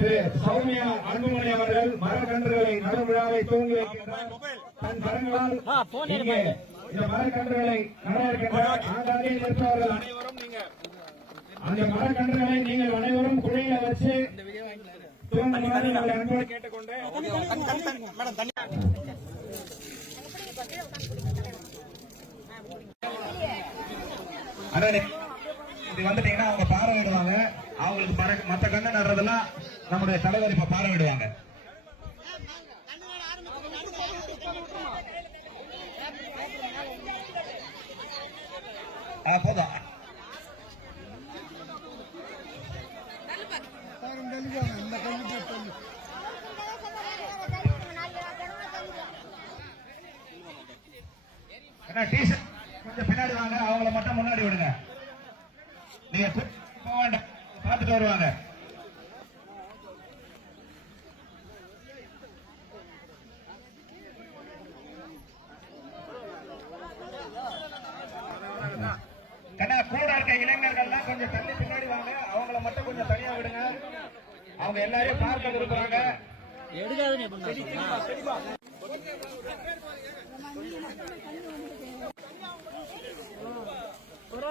திரு சௌமியா அன்புமணி அவர்கள் மரக்கன்றுகளை நடும் விழாவை துவங்கி வைக்கின்றார். தன் கரங்களால் இந்த மரக்கன்றுகளை நட இருக்கின்றார். ஆங்காங்கே இருப்பவர்கள் அனைவரும் அந்த மரக்கன்றுகளை நீங்கள் அனைவரும் குழையில வச்சு துவங்குமாறு உங்களை அன்போடு கேட்டுக்கொண்டு இது வந்துட்டீங்கன்னா அவங்க பார்வையிடுவாங்க. அவங்களுக்கு மத்த கண்ணு நடுறதெல்லாம் நம்முடைய தலைவர் இப்ப பார்வையிடுவாங்க. போதும் டீஷர்ட் கொஞ்சம் பின்னாடி வாங்க. அவங்கள மட்டும் முன்னாடி விடுங்க. நீங்க போக வேண்டாம், பார்த்துட்டு வருவாங்க. கூட இருக்க இளைஞர்கள்லாம் கொஞ்சம் தள்ளி பின்னாடி வாங்க. அவங்கள மட்டும் கொஞ்சம் தனியா விடுங்க. அவங்க எல்லாரையும் பார்க்க விரும்புறாங்க. ஒரு